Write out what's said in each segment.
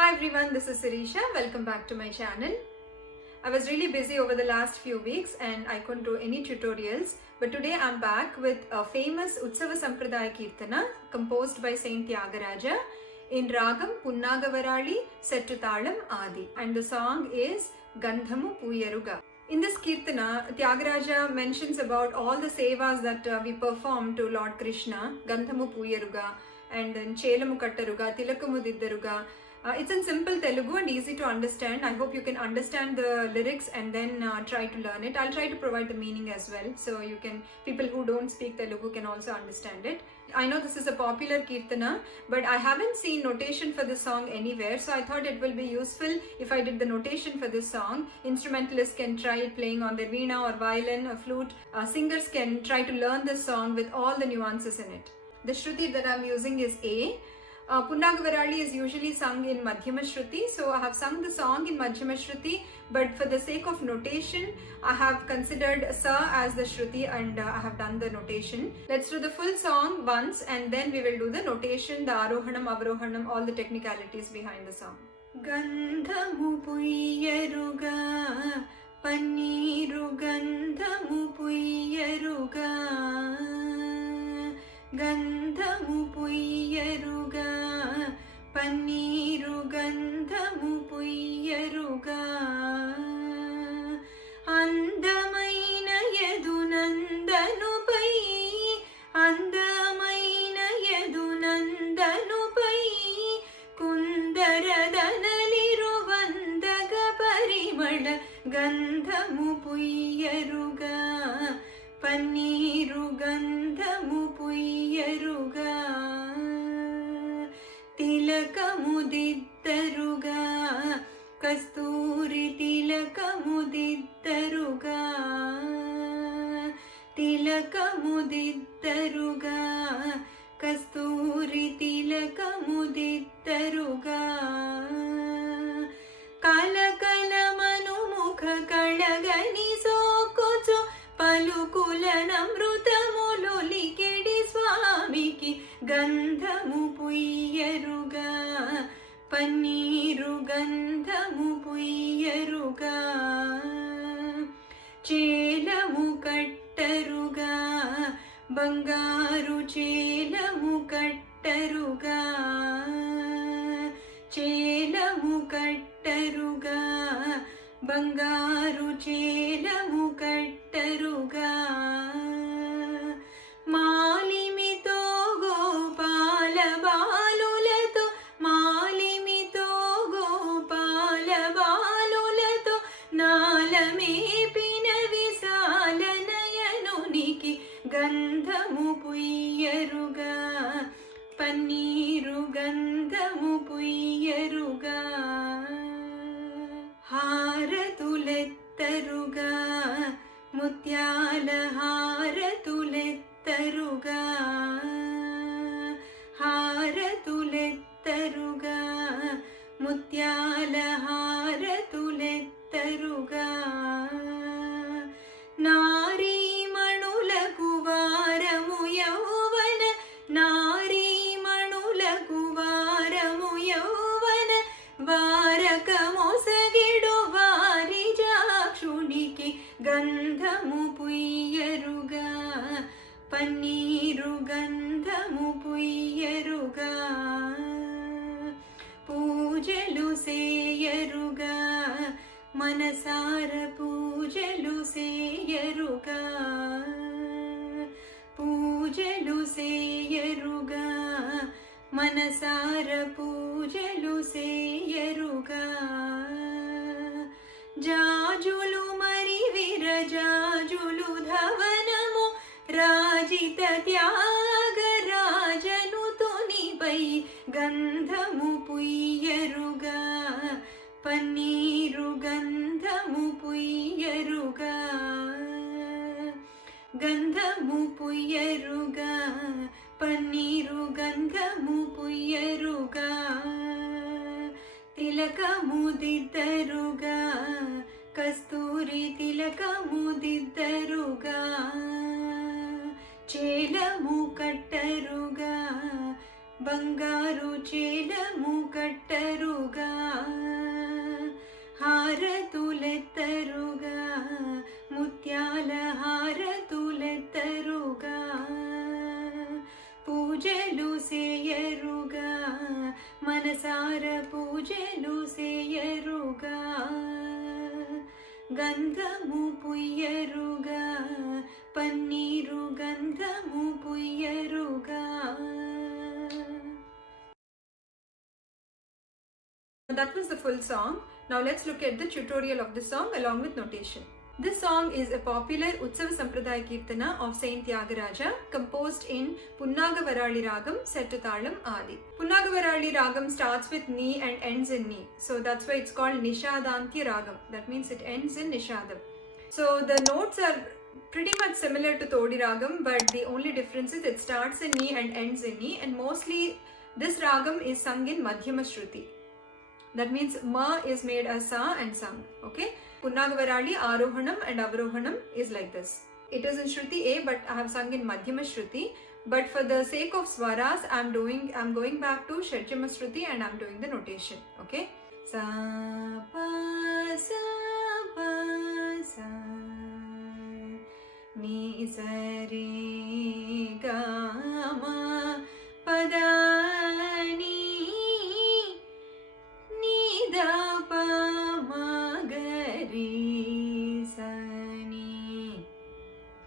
Hi everyone, this is Sirisha. Welcome back to my channel. I was really busy over the last few weeks and I couldn't do any tutorials, but today I'm back with a famous Utsava Sampradaya Kirtana composed by Saint Tyagaraja in Ragam Punnagavarali set to Talam Adi, and the song is Gandhamu Puyaruga. In this Kirtana, Tyagaraja mentions about all the sevas that we perform to Lord Krishna, Gandhamu Puyaruga, and then Chelamu Kattaruga, Tilakamu Diddaruga. It's in simple Telugu and easy to understand. I hope you can understand the lyrics and then try to learn it. I'll try to provide the meaning as well, so people who don't speak Telugu can also understand it. I know this is a popular Kirtana, but I haven't seen notation for this song anywhere, so I thought it will be useful if I did the notation for this song. Instrumentalists can try playing on their veena or violin or flute. Singers can try to learn this song with all the nuances in it. The Shruti that I'm using is A. Punnagavarali is usually sung in Madhyama Shruti, so I have sung the song in Madhyama Shruti, but for the sake of notation, I have considered Sa as the Shruti and I have done the notation. Let's do the full song once and then we will do the notation, the Arohanam, Avarohanam, all the technicalities behind the song. Gandhamu Puyaruga, Panniru Gandhamu Puyaruga, Gandhamu Puyaruga, Panniru Gandhamu Puyaruga, Andamaina Yadunandanupai, Andamaina Yadunandanupai, Kundaradhanaliru Vandaga Parimala, Gandhamu Puyaruga, Panniru Gandhamu Puyaruga, Tilakamu Diddaruga, Kasturi Tilakamu Diddaruga, Tilakamu Diddaruga, Kasturi Tilakamu Diddaruga, Kalakalamanu Mukha Kalagani Sokochu Palukulanamrutamulolikkedi Swamiki, Gandhamu Puyaruga, Panniru Gandhamu Puyaruga, Chelamu Kattaruga, Bangaru Chelamu Kattaruga, Chelamu Kattaruga, Bangaru Chelamu Kattaruga, Malimito Gopala Balulato, Malimito Gopala Balulato, Nalame Pina Visala Nayanuniki, Gandhamu Puyaruga, Panniru Gandhamu Puyaruga, Haratulettaruga, Mutyala Haratulettaruga, Haratulettaruga, Mutyala Haratulettaruga, Nari Manulaku Varamu Yauvana, Nari Manulaku Varamu Yauvana, Varakamosagidu Varijakshuniki, Gandhamu Puyaruga, Panniru Gandhamu Puyaruga, Pujalu Seyaruga, Manasara Pujalu Seyaruga, Pujalu Seyaruga, Manasara Pujalu Seyaruga, Jajulu Mari Virajajulu Dhawanamu, Rajita Tyaga Rajanu Tunipai, Gandhamu Puyaruga, Panniru Gandhamu Puyaruga, Gandhamu Puyaruga, Panniru Gandhamu Puyaruga, Tilakamu Diddaruga, Kasturi Tilakamu Diddaruga, Chelamu Kattaruga, బంగారు చేలము కట్టరుగా పర పూజలు సేయరుగా గంధము పుయ్యరుగా పన్నీరు గంధము పుయ్యరుగా. That was the full song. Now let's look at the tutorial of the song along with notation. This song is a popular Utsava Sampradaya Kirtana of Saint Tyagaraja, composed in Punnagavarali Ragam set to Talam Adi. Punnagavarali Ragam starts with Ni and ends in Ni. So that's why it's called Nishadanti Ragam. That means it ends in Nishadam. So the notes are pretty much similar to Todi Ragam, but the only difference is it starts in Ni and ends in Ni, and mostly this Ragam is sung in Madhyama Shruti. That means Ma is made as Sa and sung. Okay? Punnagavarali, Arohanam and Avrohanam is like this. It is in Shruti A, but I have sung in Madhyama Shruti. But for the sake of swaras, I'm going back to Shadjama Shruti and I'm doing the notation. Okay? Sa pa sa pa sa ni sa re ga ma pa da ni ni da pa ma ga ri sa ni.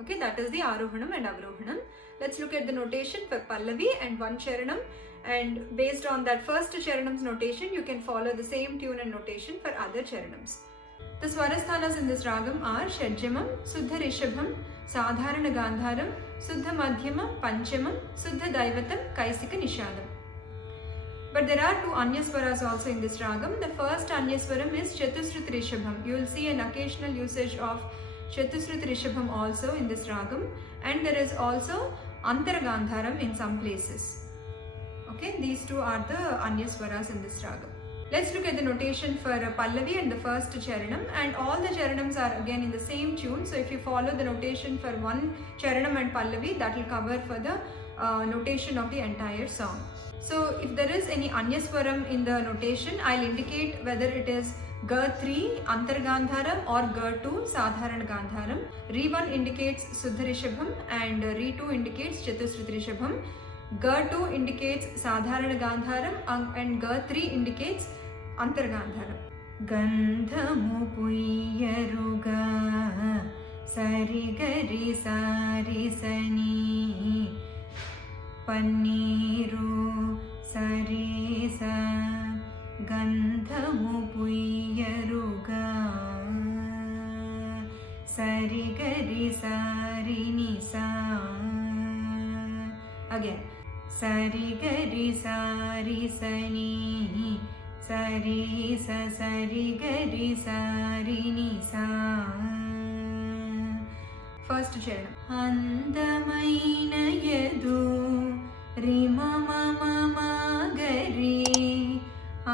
Okay, that is the Arohanam and Avrohanam. Let's look at the notation for Pallavi and one Charanam, and based on that first Charanam's notation you can follow the same tune and notation for other Charanams. The Swarasthanas in this Ragam are Shadjamam, Suddha Rishabham, Sadharana Gandharam, Suddha Madhyamam, Panchamam, Suddha Daivatam, Kaisika Nishadam. But there are two Anyaswaras also in this Ragam. The first Anyaswaram is Chatushrut Rishabham. You will see an occasional usage of Chatushrut Rishabham also in this Ragam, and there is also Antaragandharam in some places. Okay, these two are the Anyaswaras in this Ragam. Let's look at the notation for Pallavi and the first Charanam, and all the Charanams are again in the same tune. So if you follow the notation for one Charanam and Pallavi, that will cover for the notation of the entire song. So if there is any Anyaswaram in the notation, I'll indicate whether it is Ga3 Antargandharam or Ga2 Sadharana Gandharam. Re1 indicates Suddha Rishabham and Re2 indicates Chatushrut Rishabham. Ga2 indicates Sadharana Gandharam and Ga3 indicates Antargandharam. Gandhamu Puyyaruga Sarigari Sarisani Panniru Sarisa Gandhamu Puyyaruga Sarigari Sarinisa. Again, Sarigari Sarisani Sarisa Sarigari Sarinisa. First Charanam. Andamaina yadu Rima mama magari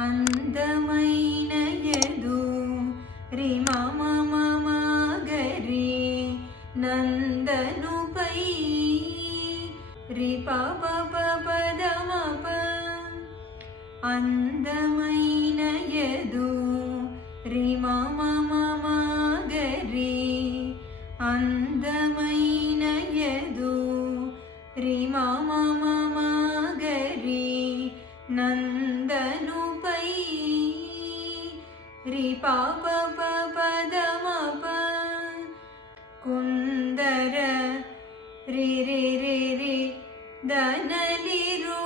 Andamaina yadu Rima mama magari Nandanu pai Ripa papa padama pa Andamaina yadu Rima mama magari Andamaina yadu Rima mama magari Nandanu pai Ripa papa padama pa Kundara ri ri ri ri Danaliru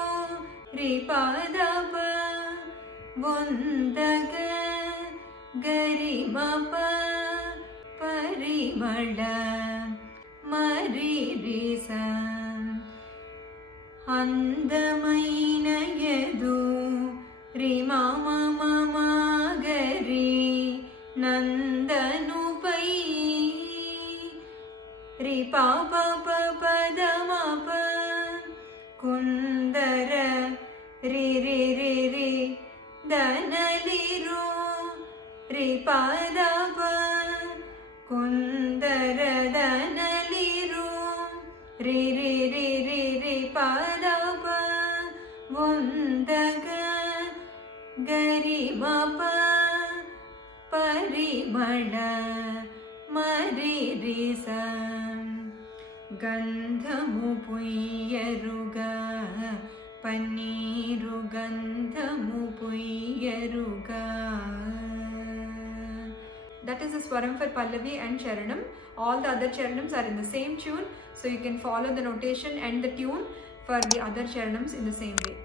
Ripa dapa Bundaga Garima pa Parimala Maririsa Andamaina yadu Rima mama magari Nandanu pai Ripa papa padama pa Kundara ri ri ri ri Danaliru Ripa dapa Kundara danaliru ri ri ri ri ri padapa Vundaga Garimapa Parimala Maririsa Gandhamu Puyyaruga Panniru Gandhamu Puyyaruga that is the Swaram for Pallavi and Charanam. All the other Charanams are in the same tune, so you can follow the notation and the tune for the other Charanams in the same way.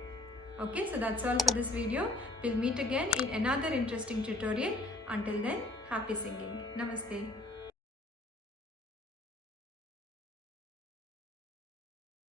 Okay, so that's all for this video. We'll meet again in another interesting tutorial. Until then, happy singing. Namaste.